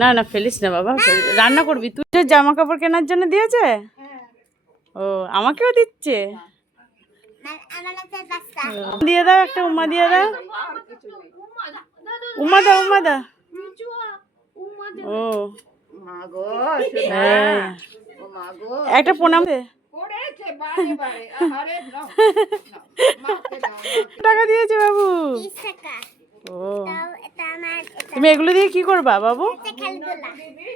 না না ফেলিস না বাবা, রান্না করবি তুই। যে জামা কাপড় কেনার জন্য দিয়েছে? ও আমাকেও দিচ্ছে। দিয়ে দাও একটা উমা দিয়ে দাও। উমা দাও উমা দাও। ও হ্যাঁ একটা প্রণাম দে। টাকা দিয়েছে বাবু। ও তুমি এগুলো দিয়ে কি করবা বাবু?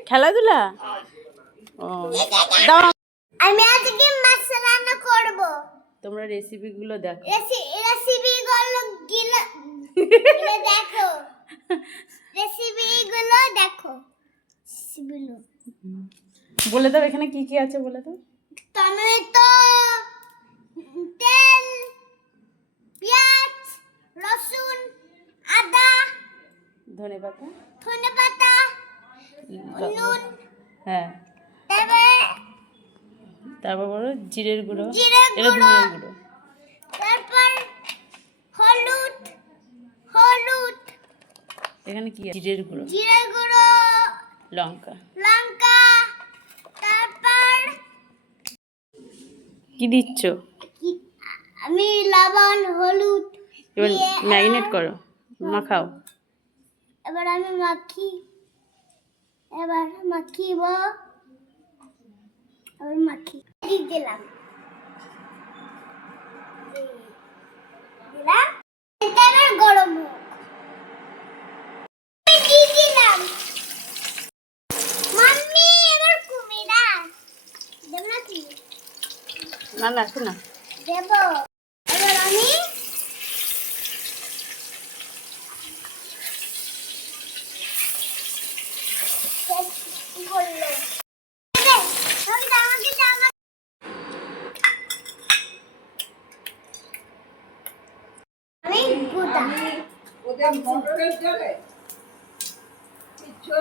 খেলাধুলা। ও দাও। আমি আজকে মাছ রান্না করব। তোমরা রেসিপি গুলো দেখো। রেসিপি গুলো দেখো। রেসিপি গুলো দেখো। বলে দাও এখানে কি কি আছে বলে দাও। টমেটো, তেল, পেঁয়াজ, রসুন, আদা, ধনেপাতা, নুন, হ্যাঁ তারপর বলো জিরের গুঁড়ো, এটা গুঁড়ো, ধনের গুঁড়ো, তারপর হলুদ, এখানে কি জিরের গুঁড়ো, লঙ্কা, তারপর কি দিচ্ছ? আমি লবণ, হলুদ এবার ম্যারিনেট করো, মাখাও। এবার আমি মাখিব। দিলাম এবার গরম হোক। দিলাম মাম্মি, এবার কুমিরা দেব নাকি? না না শোনা দেব। এবার আমি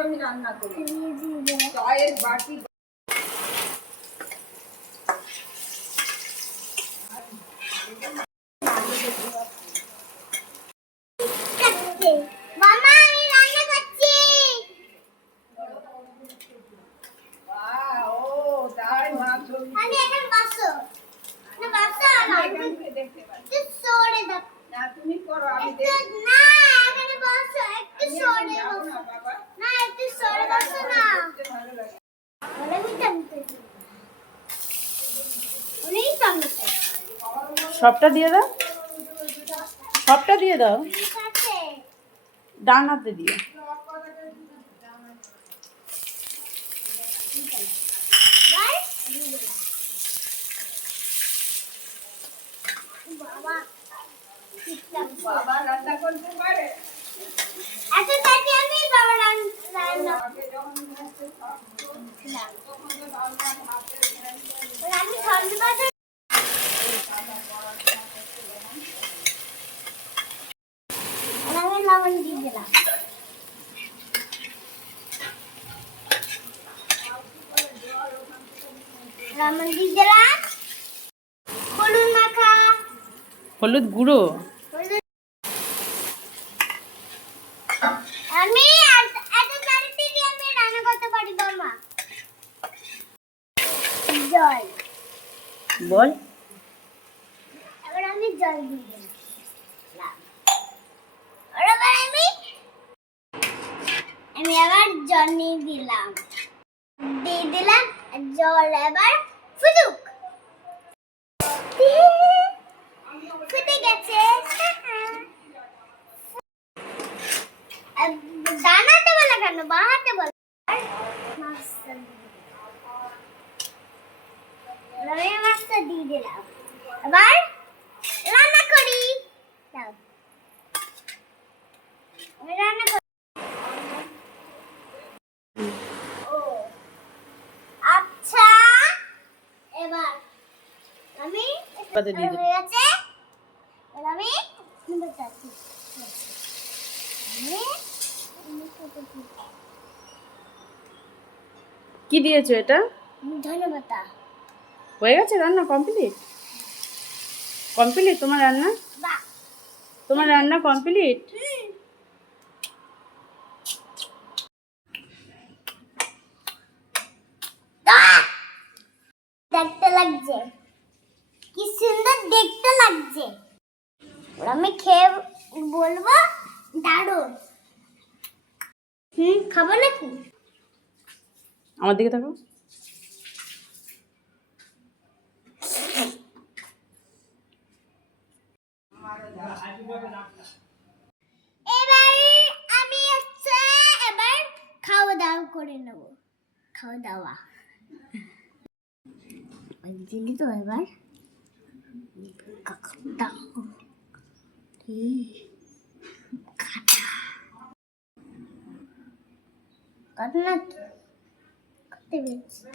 আমি রান্না করি চায়ের বাটি। তুমি করো আমি না এখানে বসো, একটু সরে বসো। না একটু সরে বসো না। সবটা দিয়ে দাও, সবটা দিয়ে দাও, ডান হাতে দিয়ে। বাবা রান্না করতে পারে। আচ্ছা তাকে আমি বাবা রান্না আমি সবজি পাশে আমি লবণ দিয়ে দিলাম। লবণ দিয়ে দিলাম, হলুদ মাখা, হলুদ গুঁড়ো, আমি এত চারিতে দিয়ে আমি রান্না করতে পারি বাবা। জল বল। এবার আমি জল দিয়ে দিলাম। এবার আমি আবার জল দিয়ে দিলাম জল এবার ফুটুক। ফুটে গেছে। ডানাতে বলে কেন, বাহাতে বলে। আমি মাছটা দিয়ে দিলাম। এবার রান্না করি। দাও আমি রান্না করি। ও আচ্ছা এবার আমি দিয়ে হয়ে গেছে। এবার আমি বসাচ্ছি। কি দিয়েছো এটা? ধন্যবাদ। হয়ে গেছে রান্না কমপ্লিট? তোমার রান্না? বাহ, তোমার রান্না কমপ্লিট? আমার দিকে থাকো। এবার আমি হচ্ছে এবার খাওয়া দাওয়া করে নেব। খাওয়া দাওয়া দিলি তো এবার কাটনা কাটতে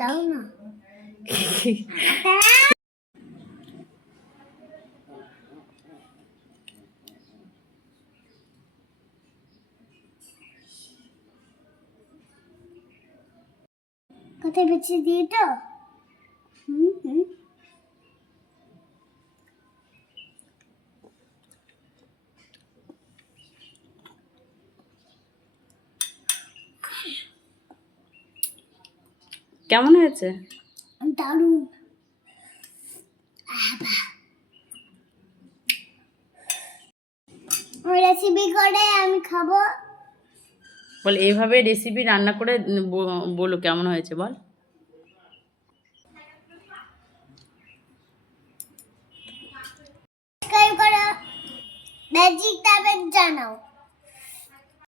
দাও না। কোথায় বেছে দিয়ে তো হুম কেমন হয়েছে? দারুণ। রেসিপি করে আমি খাবো। বল এইভাবে রেসিপি রান্না করে বলো কেমন হয়েছে বল। সাবস্ক্রাইব করো, ম্যাজিক ট্যাবের জানাও।